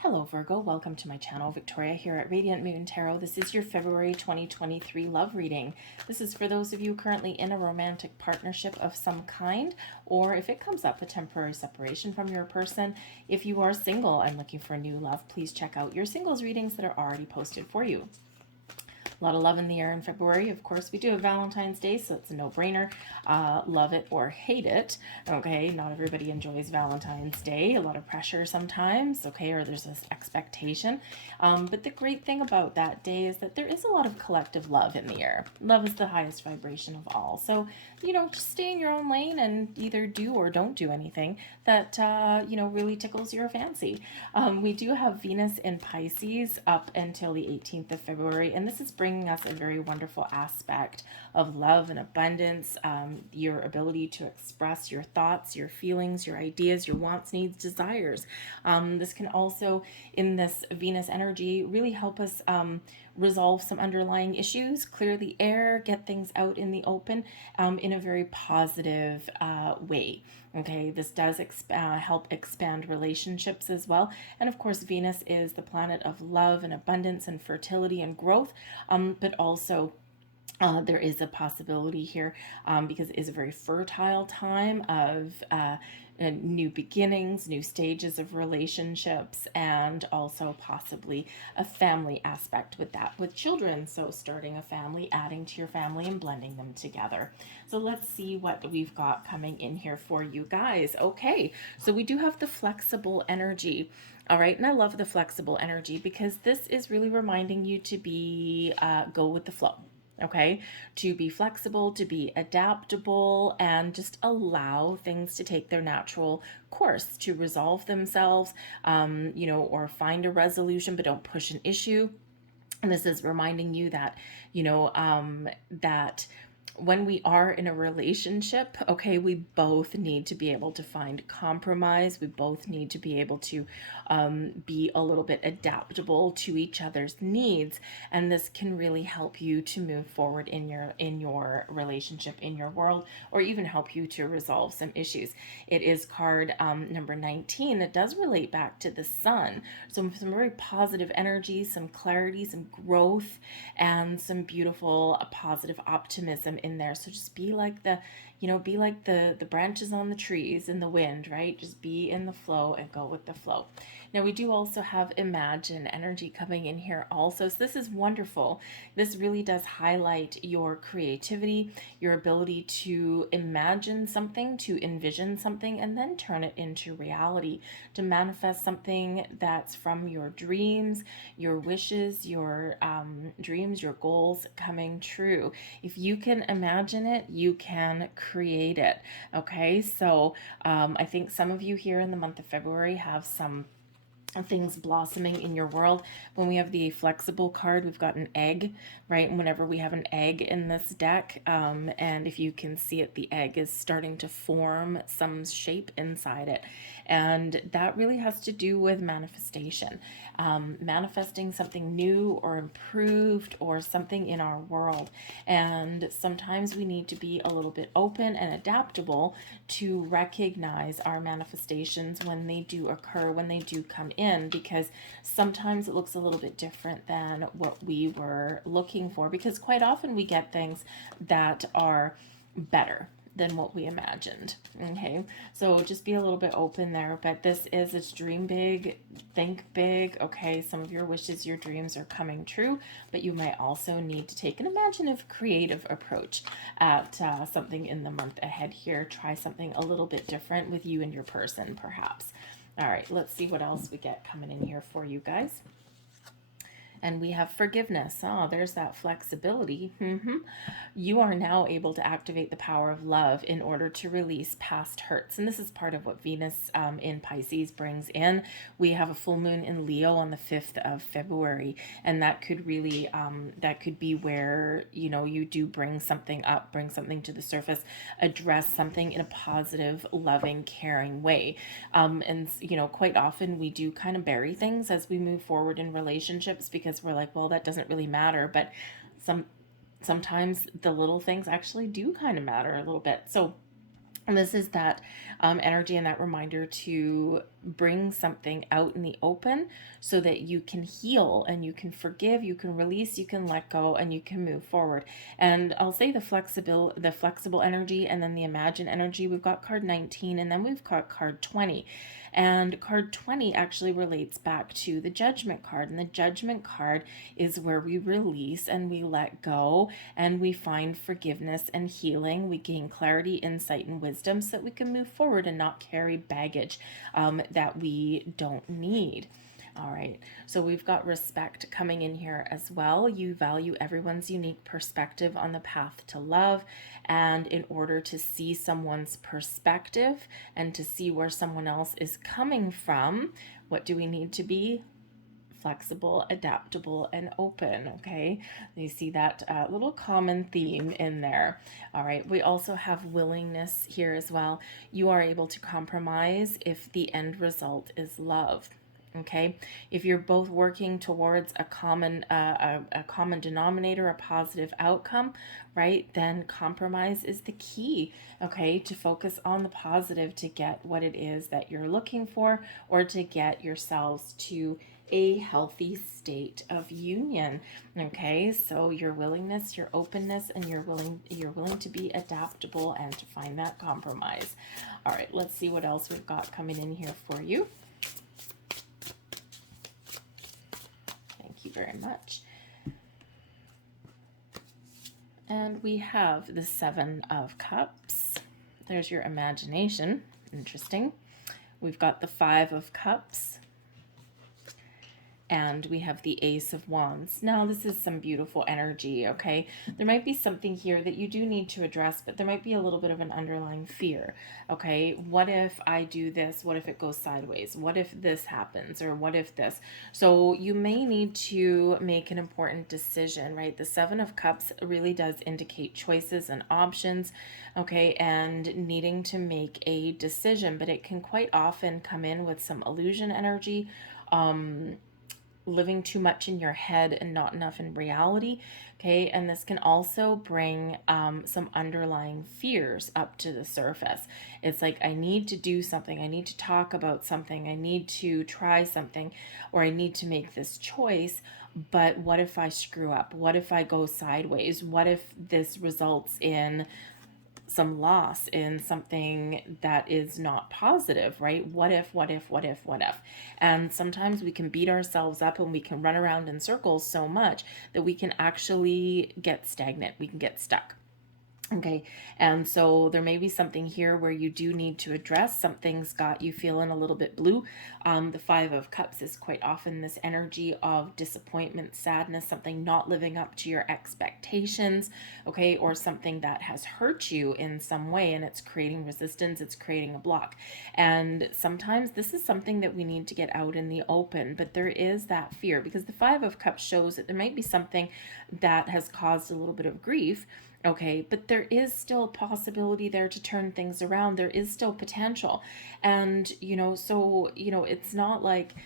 Hello Virgo, welcome to my channel. Victoria here at Radiant Moon Tarot. This is your February 2023 love reading. This is for those of you currently in a romantic partnership of some kind, or if it comes up a temporary separation from your person. If you are single and looking for new love, please check out your singles readings that are already posted for you. A lot of love in the air in February. Of course, we do have Valentine's Day, so it's a no-brainer. Love it or hate it. Okay, not everybody enjoys Valentine's Day. A lot of pressure sometimes, okay, or there's this expectation. But the great thing about that day is that there is a lot of collective love in the air. Love is the highest vibration of all. So, just stay in your own lane and either do or don't do anything that, really tickles your fancy. We do have Venus in Pisces up until the 18th of February, and this is bringing us a very wonderful aspect of love and abundance, your ability to express your thoughts, your feelings, your ideas, your wants, needs, desires. This can also, in this Venus energy, really help us resolve some underlying issues, clear the air, get things out in the open in a very positive way. Okay, this does help expand relationships as well. And of course, Venus is the planet of love and abundance and fertility and growth, but also there is a possibility here because it is a very fertile time of new beginnings, new stages of relationships, and also possibly a family aspect with that, with children. So starting a family, adding to your family, and blending them together. So let's see what we've got coming in here for you guys. Okay, so we do have the flexible energy. All right, and I love the flexible energy because this is really reminding you to be go with the flow. Okay, to be flexible, to be adaptable, and just allow things to take their natural course, to resolve themselves, or find a resolution, but don't push an issue. And this is reminding you that, that when we are in a relationship, okay, we both need to be able to find compromise. We both need to be able to be a little bit adaptable to each other's needs, and this can really help you to move forward in your relationship, in your world, or even help you to resolve some issues. It is card number 19 that does relate back to the sun, so some very positive energy, some clarity, some growth, and some beautiful positive optimism in there. So just be like the branches on the trees in the wind, right? Just be in the flow and go with the flow. Now we do also have Imagine energy coming in here also. So this is wonderful. This really does highlight your creativity, your ability to imagine something, to envision something, and then turn it into reality, to manifest something that's from your dreams, your wishes, your dreams, your goals coming true. If you can imagine it, you can create it. Okay, so I think some of you here in the month of February have some things blossoming in your world. When we have the flexible card, we've got an egg, right? And whenever we have an egg in this deck, and if you can see it, the egg is starting to form some shape inside it. And that really has to do with manifestation, manifesting something new or improved or something in our world. And sometimes we need to be a little bit open and adaptable to recognize our manifestations when they do occur, when they do come in, because sometimes it looks a little bit different than what we were looking for, because quite often we get things that are better than what we imagined. Okay, so just be a little bit open there. But this is, it's dream big, think big. Okay, some of your wishes, your dreams are coming true, but you might also need to take an imaginative, creative approach at something in the month ahead here. Try something a little bit different with you and your person, perhaps. All right, let's see what else we get coming in here for you guys. And we have forgiveness. Oh, there's that flexibility. You are now able to activate the power of love in order to release past hurts. And this is part of what Venus in Pisces brings in. We have a full moon in Leo on the 5th of February. And that could really, that could be where, you do bring something up, bring something to the surface, address something in a positive, loving, caring way. And, quite often we do kind of bury things as we move forward in relationships, because we're like, well, that doesn't really matter. But sometimes the little things actually do kind of matter a little bit. So and this is that energy and that reminder to bring something out in the open so that you can heal and you can forgive, you can release, you can let go, and you can move forward. And I'll say the flexible energy, and then the imagine energy. We've got card 19, and then we've got card 20. And card 20 actually relates back to the judgment card. And the judgment card is where we release and we let go and we find forgiveness and healing. We gain clarity, insight, and wisdom so that we can move forward and not carry baggage that we don't need. All right, so we've got respect coming in here as well. You value everyone's unique perspective on the path to love. And in order to see someone's perspective and to see where someone else is coming from, what do we need to be? Flexible, adaptable, and open. Okay, you see that little common theme in there. All right, we also have willingness here as well. You are able to compromise if the end result is love. Okay, if you're both working towards a common denominator, a positive outcome, right, then compromise is the key. Okay, to focus on the positive to get what it is that you're looking for, or to get yourselves to a healthy state of union. Okay, so your willingness, your openness, and you're willing to be adaptable and to find that compromise. All right, let's see what else we've got coming in here for you. Thank you very much. And we have the Seven of Cups. There's your imagination. Interesting. We've got the Five of Cups. And we have the Ace of Wands. Now, this is some beautiful energy, okay? There might be something here that you do need to address, but there might be a little bit of an underlying fear, okay? What if I do this? What if it goes sideways? What if this happens? Or what if this? So you may need to make an important decision, right? The Seven of Cups really does indicate choices and options, okay? And needing to make a decision, but it can quite often come in with some illusion energy, living too much in your head and not enough in reality. Okay, and this can also bring some underlying fears up to the surface. It's like, I need to do something, I need to talk about something, I need to try something, or I need to make this choice, but what if I screw up? What if I go sideways? What if this results in some loss, in something that is not positive, right? What if? And sometimes we can beat ourselves up and we can run around in circles so much that we can actually get stagnant. We can get stuck. Okay, and so there may be something here where you do need to address. Something's got you feeling a little bit blue. The Five of Cups is quite often this energy of disappointment, sadness, something not living up to your expectations, okay, or something that has hurt you in some way and it's creating resistance, it's creating a block. And sometimes this is something that we need to get out in the open, but there is that fear because the Five of Cups shows that there might be something that has caused a little bit of grief. Okay, but there is still a possibility there to turn things around. There is still potential. And, so, it's not like,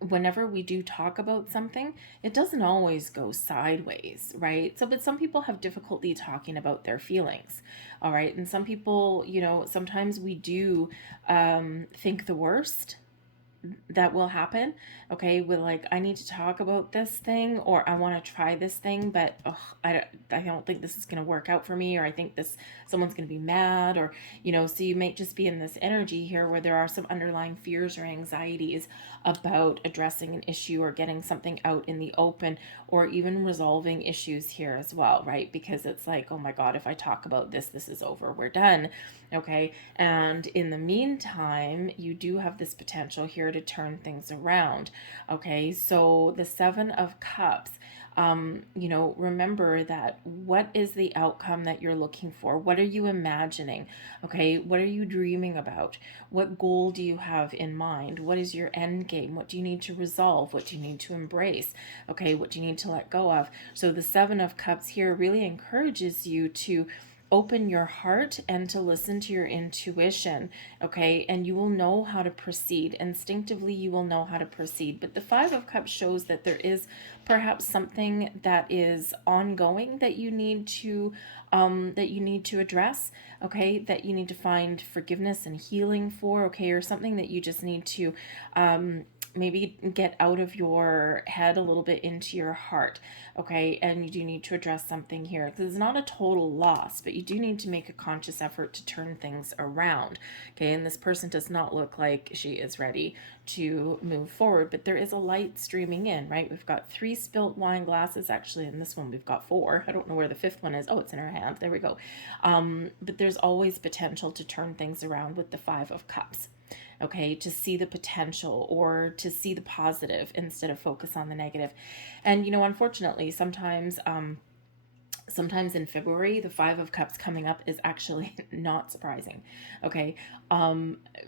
whenever we do talk about something, it doesn't always go sideways, right? So, but some people have difficulty talking about their feelings, all right? And some people, sometimes we do think the worst that will happen. Okay, with like, I need to talk about this thing, or I want to try this thing, but I don't think this is going to work out for me, or I think someone's going to be mad, or so you might just be in this energy here where there are some underlying fears or anxieties about addressing an issue or getting something out in the open, or even resolving issues here as well, right? Because it's like, oh my God, if I talk about this is over, we're done. Okay, and in the meantime, you do have this potential here to turn things around. Okay, so the Seven of Cups, remember that what is the outcome that you're looking for? What are you imagining? Okay, what are you dreaming about? What goal do you have in mind? What is your end game? What do you need to resolve? What do you need to embrace? Okay, what do you need to let go of? So the Seven of Cups here really encourages you to open your heart and to listen to your intuition, okay? And you will know how to proceed. Instinctively, you will know how to proceed. But the Five of Cups shows that there is perhaps something that is ongoing that you need to address, okay? That you need to find forgiveness and healing for, okay? Or something that you just need to maybe get out of your head a little bit into your heart, okay? And you do need to address something here. This is not a total loss, but you do need to make a conscious effort to turn things around, okay? And this person does not look like she is ready to move forward, but there is a light streaming in, right? We've got 3 spilt wine glasses. Actually, in this one, we've got 4. I don't know where the 5th one is. Oh, it's in her hand. There we go. But there's always potential to turn things around with the 5 of Cups, okay? To see the potential or to see the positive instead of focus on the negative. And, unfortunately, sometimes in February, the 5 of Cups coming up is actually not surprising, okay?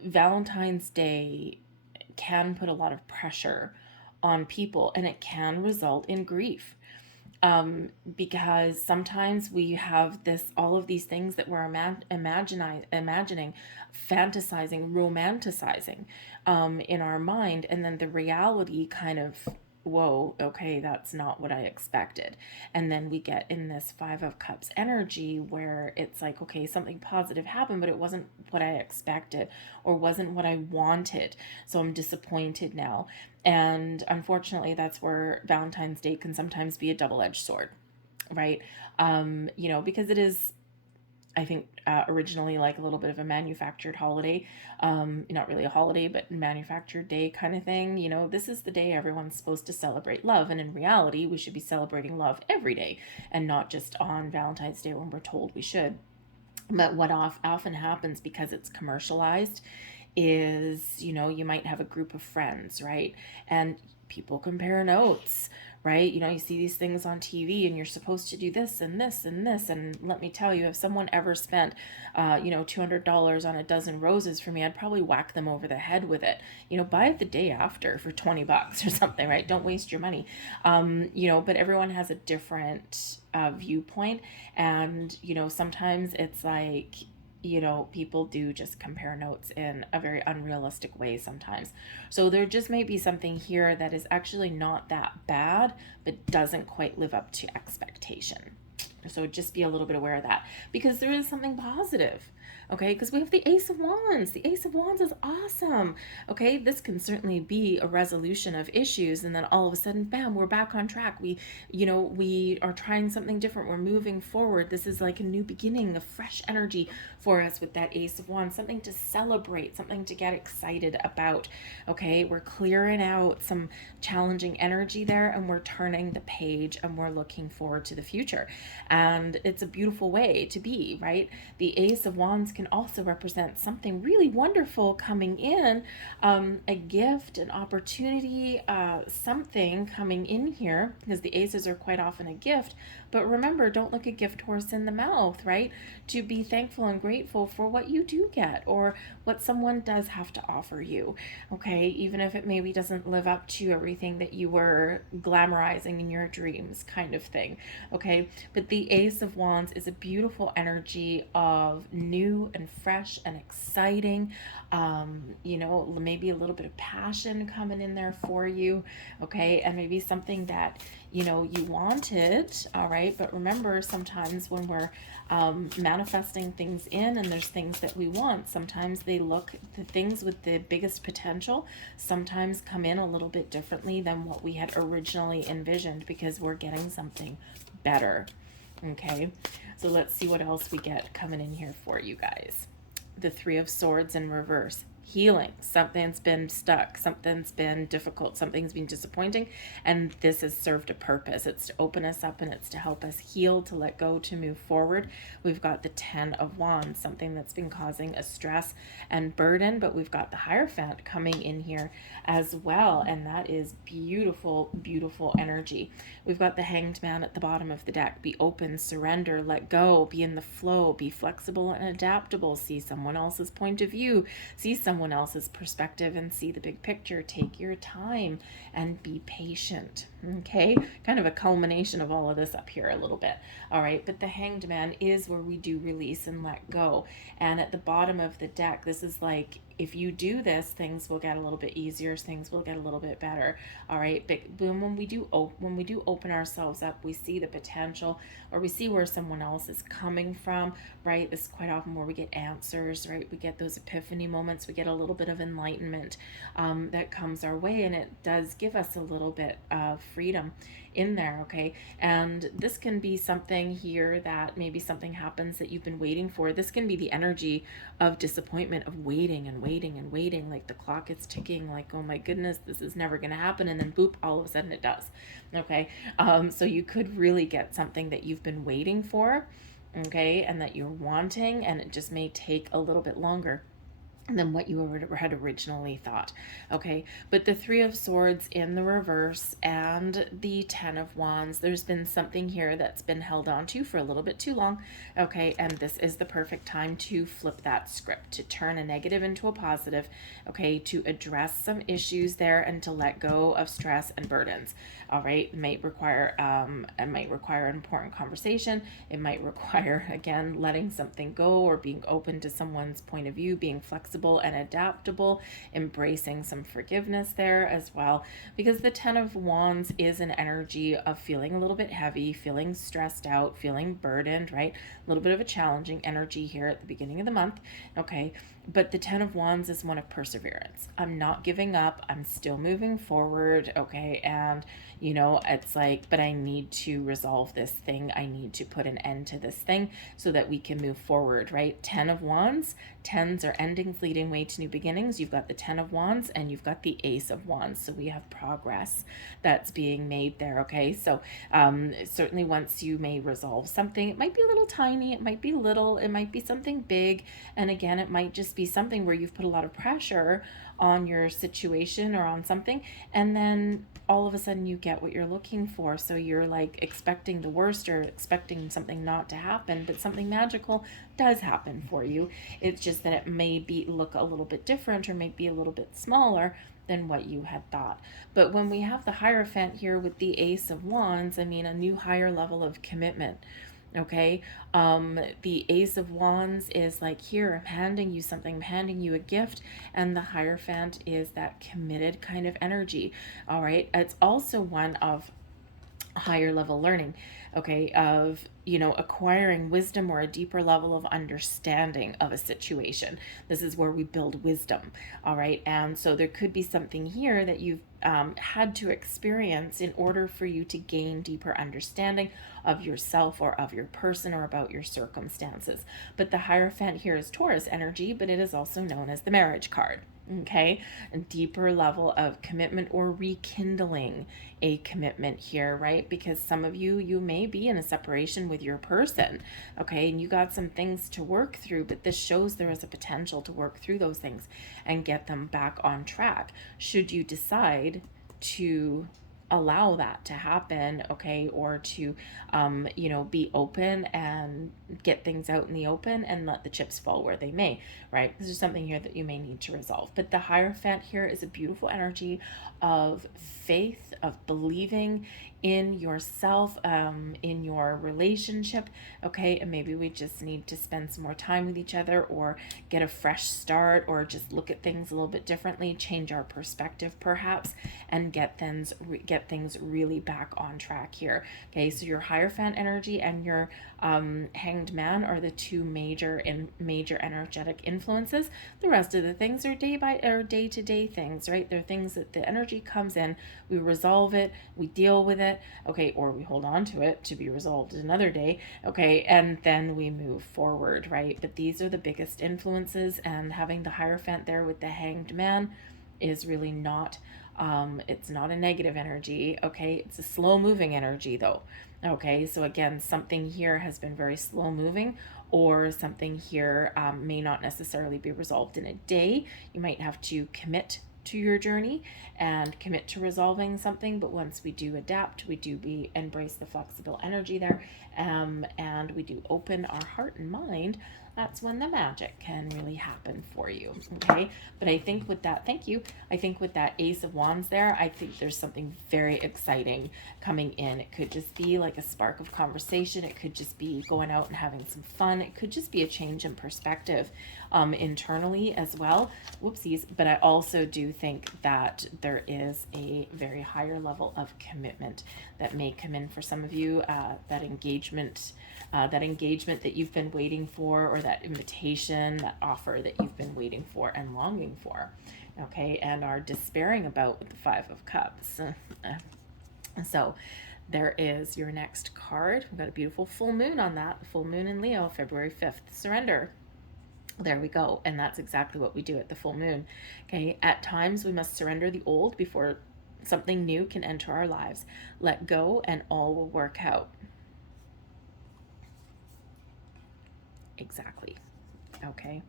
Valentine's Day can put a lot of pressure on people, and it can result in grief, because sometimes we have all of these things that we're imagining, fantasizing, romanticizing, in our mind, and then the reality kind of, whoa, okay, that's not what I expected. And then we get in this 5 of Cups energy where it's like, okay, something positive happened, but it wasn't what I expected or wasn't what I wanted. So I'm disappointed now. And unfortunately, that's where Valentine's Day can sometimes be a double-edged sword, right? Because it is, I think, originally like a little bit of a manufactured holiday. Not really a holiday, but manufactured day kind of thing. This is the day everyone's supposed to celebrate love. And in reality, we should be celebrating love every day and not just on Valentine's Day when we're told we should. But what often happens because it's commercialized is, you might have a group of friends, right? And people compare notes, right? You see these things on TV and you're supposed to do this and this and this. And let me tell you, if someone ever spent, $200 on a dozen roses for me, I'd probably whack them over the head with it. Buy it the day after for $20 or something, right? Don't waste your money. But everyone has a different viewpoint. And, sometimes it's like, people do just compare notes in a very unrealistic way sometimes. So there just may be something here that is actually not that bad, but doesn't quite live up to expectation. So just be a little bit aware of that, because there is something positive, okay? Because we have the Ace of Wands. The Ace of Wands is awesome, okay? This can certainly be a resolution of issues, and then all of a sudden, bam, we're back on track. We are trying something different. We're moving forward. This is like a new beginning, a fresh energy for us with that Ace of Wands, something to celebrate, something to get excited about, okay? We're clearing out some challenging energy there, and we're turning the page, and we're looking forward to the future. And it's a beautiful way to be, right? The Ace of Wands can also represent something really wonderful coming in, a gift, an opportunity, something coming in here, because the aces are quite often a gift. But remember, don't look a gift horse in the mouth, right? To be thankful and grateful for what you do get or what someone does have to offer you, okay? Even if it maybe doesn't live up to everything that you were glamorizing in your dreams, kind of thing, okay? But the Ace of Wands is a beautiful energy of new and fresh and exciting, maybe a little bit of passion coming in there for you, okay? And maybe something that, you wanted, all right? But remember, sometimes when we're manifesting things in and there's things that we want, sometimes the things with the biggest potential sometimes come in a little bit differently than what we had originally envisioned, because we're getting something better. Okay, so let's see what else we get coming in here for you guys. The Three of Swords in reverse. Healing. Something's been stuck. Something's been difficult. Something's been disappointing. And this has served a purpose. It's to open us up and it's to help us heal, to let go, to move forward. We've got the Ten of Wands, something that's been causing a stress and burden, but we've got the Hierophant coming in here as well. And that is beautiful, beautiful energy. We've got the Hanged Man at the bottom of the deck. Be open, surrender, let go, be in the flow, be flexible and adaptable, see someone else's point of view, see someone else's perspective and see the big picture. Take your time and be patient. Okay, kind of a culmination of all of this up here a little bit. All right, but the Hanged Man is where we do release and let go. And at the bottom of the deck, this is like, if you do this, things will get a little bit easier, things will get a little bit better. All right, but when we do open ourselves up, we see the potential, or we see where someone else is coming from. Right, this is quite often where we get answers. Right, we get those epiphany moments, we get a little bit of enlightenment that comes our way, and it does give us a little bit of freedom in there. Okay, and this can be something here that maybe something happens that you've been waiting for. This can be the energy of disappointment, of waiting and waiting and waiting, like the clock is ticking, like, oh my goodness, this is never going to happen, and then boop, all of a sudden it does. Okay, so you could really get something that you've been waiting for, okay, and that you're wanting, and it just may take a little bit longer than what you had originally thought. Okay, but the Three of Swords in the reverse and the Ten of Wands, there's been something here that's been held on to for a little bit too long. Okay, and this is the perfect time to flip that script, to turn a negative into a positive. Okay, to address some issues there and to let go of stress and burdens. All right, it might require an important conversation. It might require, again, letting something go, or being open to someone's point of view, being flexible and adaptable, embracing some forgiveness there as well, because the Ten of Wands is an energy of feeling a little bit heavy, feeling stressed out, feeling burdened, right? A little bit of a challenging energy here at the beginning of the month. Okay, but the Ten of Wands is one of perseverance. I'm not giving up, I'm still moving forward. Okay, and it's like, but I need to resolve this thing. I need to put an end to this thing so that we can move forward, right? Ten of Wands, tens are endings leading way to new beginnings. You've got the Ten of Wands and you've got the Ace of Wands. So we have progress that's being made there, okay? So certainly once you may resolve something, it might be a little tiny, it might be little, it might be something big. And again, it might just be something where you've put a lot of pressure on your situation or on something, and then all of a sudden you get what you're looking for. So you're like expecting the worst or expecting something not to happen, but something magical does happen for you. It's just that it may look a little bit different, or may be a little bit smaller than what you had thought. But when we have the Hierophant here with the Ace of Wands, I mean, a new higher level of commitment. Okay, the Ace of Wands is like, here, I'm handing you something, I'm handing you a gift, and the Hierophant is that committed kind of energy. All right, it's also one of higher level learning, okay, of acquiring wisdom or a deeper level of understanding of a situation. This is where we build wisdom. All right, and so there could be something here that you've had to experience in order for you to gain deeper understanding of yourself or of your person or about your circumstances. But the Hierophant here is Taurus energy, but it is also known as the marriage card. Okay, a deeper level of commitment or rekindling a commitment here, right? Because some of you may be in a separation with your person, okay, and you got some things to work through, but this shows there is a potential to work through those things and get them back on track should you decide to allow that to happen, okay, or to be open and get things out in the open and let the chips fall where they may, right? This is something here that you may need to resolve. But the Hierophant here is a beautiful energy of faith, of believing in yourself, in your relationship, okay? And maybe we just need to spend some more time with each other, or get a fresh start, or just look at things a little bit differently, change our perspective perhaps, and get things really back on track here. Okay, so your Hierophant energy and your Hanged Man are the two major energetic influences. The rest of the things are day-to-day things, right? They're things that the energy comes in, we resolve it, we deal with it, okay, or we hold on to it to be resolved another day, okay, and then we move forward, right? But these are the biggest influences, and having the Hierophant there with the Hanged Man is really not it's not a negative energy, okay? It's a slow moving energy though. Okay, so again, something here has been very slow moving, or something here may not necessarily be resolved in a day. You might have to commit to your journey and commit to resolving something, but once we do adapt, we do embrace the flexible energy there, and we do open our heart and mind that's when the magic can really happen for you. Okay. But I think with that, thank you. I think with that Ace of Wands there, I think there's something very exciting coming in. It could just be like a spark of conversation. It could just be going out and having some fun. It could just be a change in perspective internally as well. Whoopsies. But I also do think that there is a very higher level of commitment that may come in for some of you. That engagement that you've been waiting for, or that invitation, that offer that you've been waiting for and longing for, okay, and are despairing about with the Five of Cups. So there is your next card. We've got a beautiful full moon on that. The full moon in Leo, February 5th. Surrender. There we go. And that's exactly what we do at the full moon. Okay. At times we must surrender the old before something new can enter our lives. Let go and all will work out. Exactly. Okay.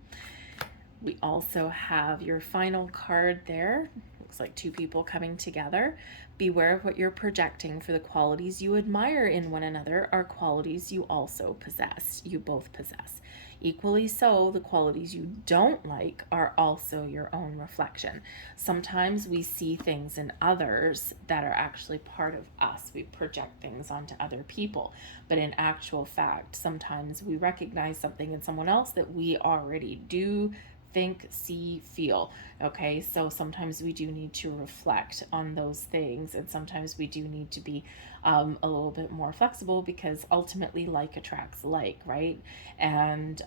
We also have your final card there. Looks like two people coming together. Beware of what you're projecting, for the qualities you admire in one another are qualities you also possess. You both possess. Equally so, the qualities you don't like are also your own reflection. Sometimes we see things in others that are actually part of us. We project things onto other people. But in actual fact, sometimes we recognize something in someone else that we already do think, see, feel. Okay, so sometimes we do need to reflect on those things, and sometimes we do need to be a little bit more flexible, because ultimately like attracts like, right? And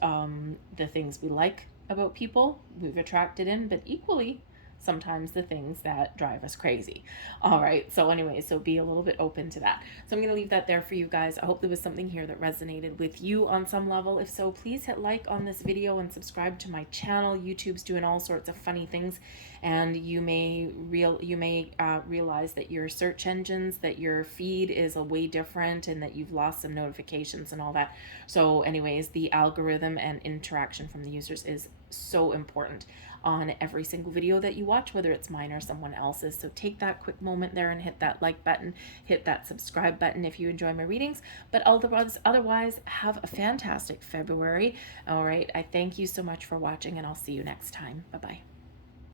the things we like about people we've attracted in, but equally sometimes the things that drive us crazy. All right. So anyway, so be a little bit open to that. So I'm going to leave that there for you guys. I hope there was something here that resonated with you on some level. If so, please hit like on this video and subscribe to my channel. YouTube's doing all sorts of funny things, and you may realize that your search engines, that your feed is a way different, and that you've lost some notifications and all that. So anyways, the algorithm and interaction from the users is so important on every single video that you watch, whether it's mine or someone else's. So take that quick moment there and hit that like button, hit that subscribe button if you enjoy my readings. But otherwise, have a fantastic February. All right. I thank you so much for watching, and I'll see you next time. Bye-bye.